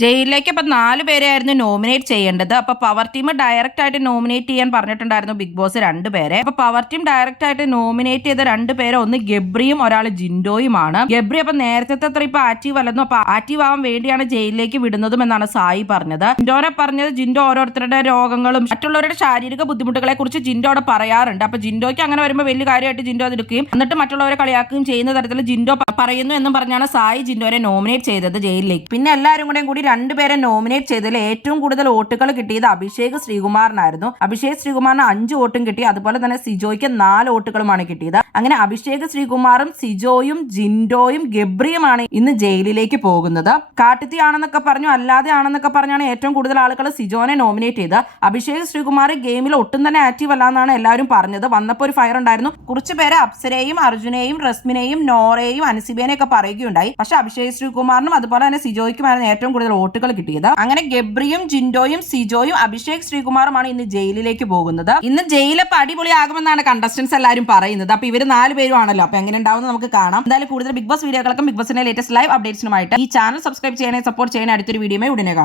ജയിലിലേക്ക് അപ്പൊ 4 പേരെയായിരുന്നു നോമിനേറ്റ് ചെയ്യേണ്ടത്. അപ്പൊ പവർ ടീം ഡയറക്റ്റ് ആയിട്ട് നോമിനേറ്റ് ചെയ്യാൻ പറഞ്ഞിട്ടുണ്ടായിരുന്നു ബിഗ് ബോസ് 2 പേരെ. അപ്പൊ പവർ ടീം ഡയറക്റ്റ് ആയിട്ട് നോമിനേറ്റ് ചെയ്ത 2 പേരെ, ഒന്ന് ഗബ്രിയും ഒരാൾ ജിൻഡോയുമാണ്. ഗബ്രി അപ്പൊ നേരത്തെ അത്ര ഇപ്പൊ ആക്റ്റീവ് അല്ലെന്നും അപ്പൊ ആക്റ്റീവ് ആവാൻ വേണ്ടിയാണ് ജയിലിലേക്ക് വിടുന്നതും എന്നാണ് സായി പറഞ്ഞത്. ജിൻഡോനെ പറഞ്ഞത് ജിൻഡോ ഓരോരുത്തരുടെ രോഗങ്ങളും മറ്റുള്ളവരുടെ ശാരീരിക ബുദ്ധിമുട്ടുകളെ കുറിച്ച് ജിൻഡോടെ പറയാറുണ്ട്. അപ്പൊ ജിൻഡോയ്ക്ക് അങ്ങനെ വരുമ്പോൾ വലിയ കാര്യമായിട്ട് ജിൻഡോ അതെടുക്കുകയും എന്നിട്ട് മറ്റുള്ളവരെ കളിയാക്കുകയും ചെയ്യുന്ന തരത്തിൽ ജിൻഡോ പറയുന്നു എന്നും പറഞ്ഞാണ് സായി ജിൻഡോനെ നോമിനേറ്റ് ചെയ്തത് ജയിലിലേക്ക്. പിന്നെ എല്ലാവരും കൂടി 2 പേരെ നോമിനേറ്റ് ചെയ്തതിൽ ഏറ്റവും കൂടുതൽ വോട്ടുകൾ കിട്ടിയത് അഭിഷേക് ശ്രീകുമാറിനായിരുന്നു. അഭിഷേക് ശ്രീകുമാറിന് 5 വോട്ടും കിട്ടി. അതുപോലെ തന്നെ സിജോയ്ക്ക് 4 വോട്ടുകളുമാണ് കിട്ടിയത്. അങ്ങനെ അഭിഷേക് ശ്രീകുമാറും സിജോയും ജിൻഡോയും ഗബ്രിയുമാണ് ഇന്ന് ജയിലിലേക്ക് പോകുന്നത്. കാട്ടുതീ ആണെന്നൊക്കെ പറഞ്ഞു, അല്ലാതെ ആണെന്നൊക്കെ പറഞ്ഞാണ് ഏറ്റവും കൂടുതൽ ആളുകൾ സിജോനെ നോമിനേറ്റ് ചെയ്ത്. അഭിഷേക് ശ്രീകുമാർ ഗെയിമിൽ ഒട്ടും തന്നെ ആക്റ്റീവ് അല്ല എന്നാണ് എല്ലാവരും പറഞ്ഞത്. വന്നപ്പോൾ ഒരു ഫയർ ഉണ്ടായിരുന്നു. കുറച്ച് പേര് അപ്സരയും അർജുനെയും റസ്മിനെയും നോറയെയും അൻസിബേനെയും ഒക്കെ പറയുകയുണ്ടായി. പക്ഷെ അഭിഷേക് ശ്രീകുമാറിനും അതുപോലെ തന്നെ സിജോയ്ക്കുമായിരുന്നു ഏറ്റവും കൂടുതൽ വോട്ടുകൾ കിട്ടിയത്. അങ്ങനെ ഗബ്രിയും ജിൻഡോയും സിജോയും അഭിഷേക് ശ്രീകുമാറുമാണ് ഇന്ന് ജയിലിലേക്ക് പോകുന്നത്. ഇന്ന് ജയിലപ്പ് അടിപൊളിയാകുമെന്നാണ് കണ്ടസ്റ്റൻസ് എല്ലാവരും പറയുന്നത്. അപ്പൊ ഇവർ 4 പേരും ആണല്ലോ. അപ്പൊ എങ്ങനെ ഉണ്ടാവും നമുക്ക് കാണാം. എന്തായാലും കൂടുതൽ ബിഗ് ബോസ് വീഡിയോകൾക്കും ബിഗ് ബോസിന്റെ ലേറ്റസ്റ്റ് ലൈവ് അപ്ഡേറ്റ്സിനുമായിട്ട് ഈ ചാനൽ സബ്സ്ക്രൈബ് ചെയ്യണേ, സപ്പോർട്ട് ചെയ്യണേ. അടുത്തൊരു വീഡിയോ ഉടനെ കാണാം.